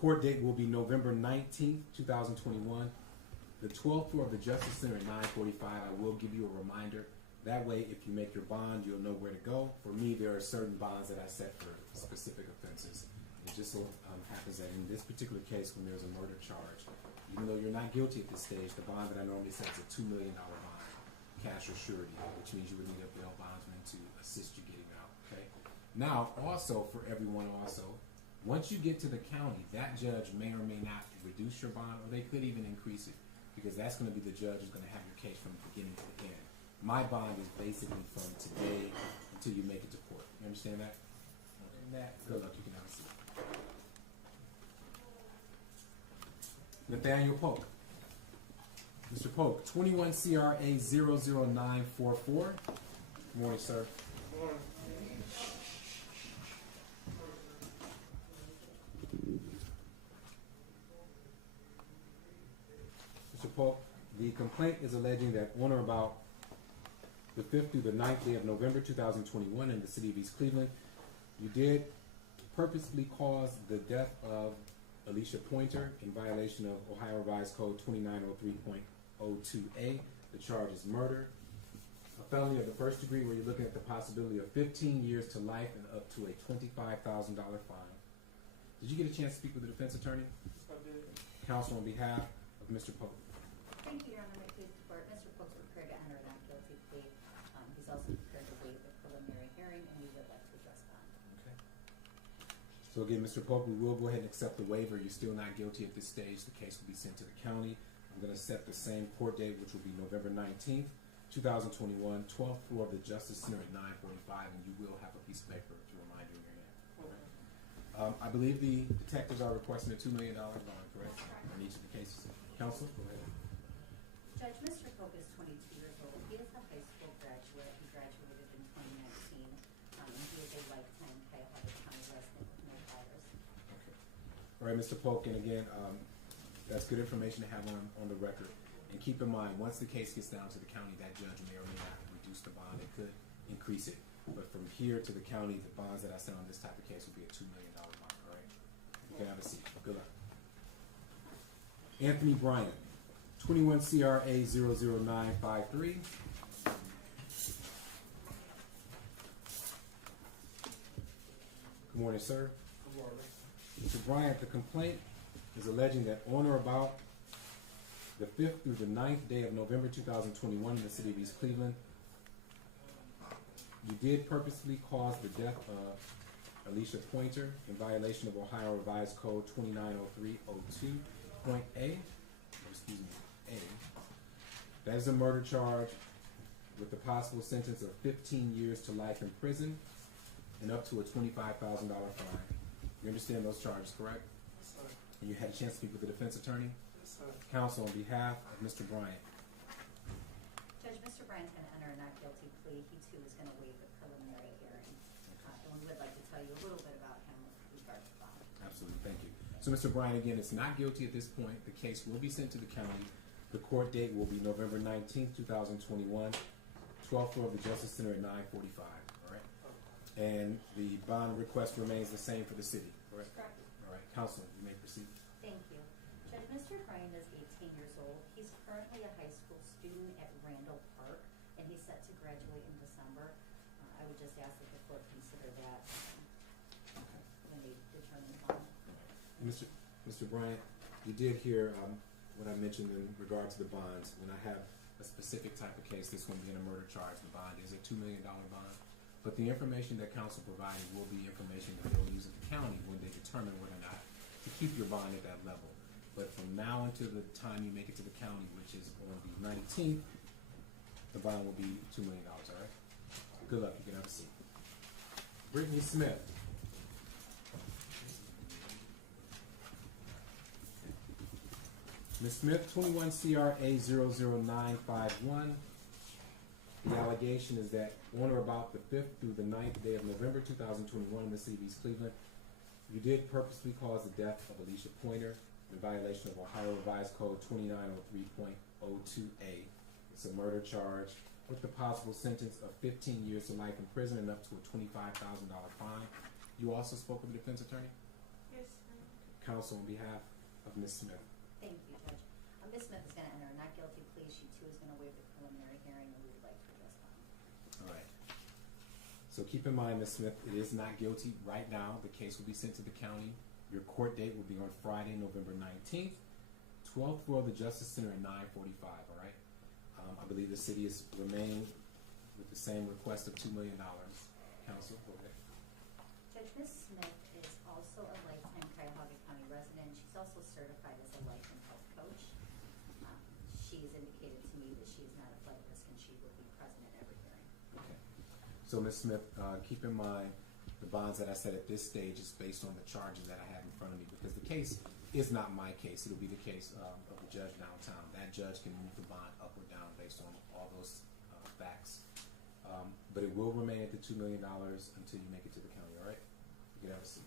court date will be November 19th, 2021. The 12th floor of the Justice Center at 9:45. I will give you a reminder. That way, if you make your bond, you'll know where to go. For me, there are certain bonds that I set for specific offenses. It just so happens that in this particular case, when there's a murder charge, even though you're not guilty at this stage, the bond that I normally set is a $2 million bond, cash or surety, which means you would need a bail bondsman to assist you getting out. Okay. Now, also for everyone, once you get to the county, that judge may or may not reduce your bond, or they could even increase it, because that's going to be the judge who's going to have your case from the beginning to the end. My bond is basically from today until you make it to court. You understand that? Okay. Good luck. You can have a seat. Nathaniel Polk. Mr. Polk, 21 CRA 00944. Good morning, sir. Good morning. Mr. Polk, the complaint is alleging that on or about the 5th through the 9th day of November 2021 in the city of East Cleveland, you did purposely cause the death of Alishah Pointer in violation of Ohio Revised Code 2903.02a. The charge is murder, a felony of the first degree where you're looking at the possibility of 15 years to life and up to a $25,000 fine. Did you get a chance to speak with the defense attorney? Yes, I did. Counsel, on behalf of Mr. Polk. Thank you, Your Honor. May it please the court. Mr. Polk's prepared to enter a not guilty plea. He's also prepared to waive the preliminary hearing, and we would like to address bond. Okay. So again, Mr. Polk, we will go ahead and accept the waiver. You're still not guilty at this stage. The case will be sent to the county. I'm going to set the same court date, which will be November 19th, 2021, 12th floor of the Justice Center at 9:45, and you will have a piece of paper to remind you in your hand. Okay. I believe the detectives are requesting a $2 million bond, correct? That's correct. On each of the cases. Counsel, go ahead. Judge, Mr. Polk is 22 years old. He is a high school graduate. He graduated in 2019, and he is a lifetime Cuyahoga County resident with no virus. Okay. All right, Mr. Polk, and again, that's good information to have on the record. And keep in mind, once the case gets down to the county, that judge may or may not reduce the bond. It could increase it. But from here to the county, the bonds that I set on this type of case will be a $2 million bond, all right? You can have a seat. Good luck. Anthony Bryant, 21 CRA 00953. Good morning, sir. Good morning. Mr. Bryant, the complaint is alleging that on or about the 5th through the 9th day of November 2021 in the city of East Cleveland, you did purposely cause the death of Alishah Pointer in violation of Ohio Revised Code 2903.02.a. Excuse me, A. That is a murder charge with the possible sentence of 15 years to life in prison and up to a $25,000 fine. You understand those charges, correct? Yes, sir. And you had a chance to speak with the defense attorney? Yes, sir. Counsel, on behalf of Mr. Bryant. Judge, Mr. Bryant's going to enter a not guilty plea. He, too, is going to waive the preliminary hearing. And we would like to tell you a little bit about him with regard to bond. Absolutely, thank you. So, Mr. Bryant, again, it's not guilty at this point. The case will be sent to the county. The court date will be November 19th, 2021, 12th floor of the Justice Center at 9:45. All right? And the bond request remains the same for the city, correct? Correct. All right, counsel, you may proceed. Thank you. Judge, Mr. Bryant is 18 years old. He's currently a high school student at Randall Park, and he's set to graduate in December. I would just ask that the court consider that when they determine bond. Mr. Bryant, you did hear what I mentioned in regard to the bonds. When I have a specific type of case, this one being a murder charge, the bond is a $2 million bond. But the information that counsel provided will be information that they'll use at the county when they determine whether or not to keep your bond at that level. But from now until the time you make it to the county, which is on the 19th, the bond will be $2 million, all right? Good luck. You can have a seat. Brittany Smith. Ms. Smith, 21 CRA 00951. The allegation is that on or about the 5th through the 9th day of November 2021 in the city of East Cleveland, you did purposely cause the death of Alishah Pointer in violation of Ohio Revised Code 2903.02a. It's a murder charge with the possible sentence of 15 years to life in prison and up to a $25,000 fine. You also spoke with the defense attorney? Yes, sir. counsel on behalf of Ms. Smith. Thank you, Judge. Ms. Smith is gonna enter a not guilty plea. She too is gonna waive the preliminary hearing, and we would like to address bond. All right. So keep in mind, Ms. Smith, it is not guilty right now. The case will be sent to the county. Your court date will be on Friday, November 19th, 12th floor of the Justice Center at 9:45. All right. I believe the city is remaining with the same request of $2 million. Counsel, go ahead. Judge, Ms. Smith is also a lifetime Cuyahoga County resident. She's also certified as a life and health coach. She's indicated to me that she is not a flight risk and she will be present at every hearing. Okay. So, Ms. Smith, keep in mind the bonds that I said at this stage is based on the charges that I have in front of me, because the case is not my case. It'll be the case of the judge downtown. That judge can move the bond up or down based on all those facts. But it will remain at the $2 million until you make it to the county, all right? You can have a seat.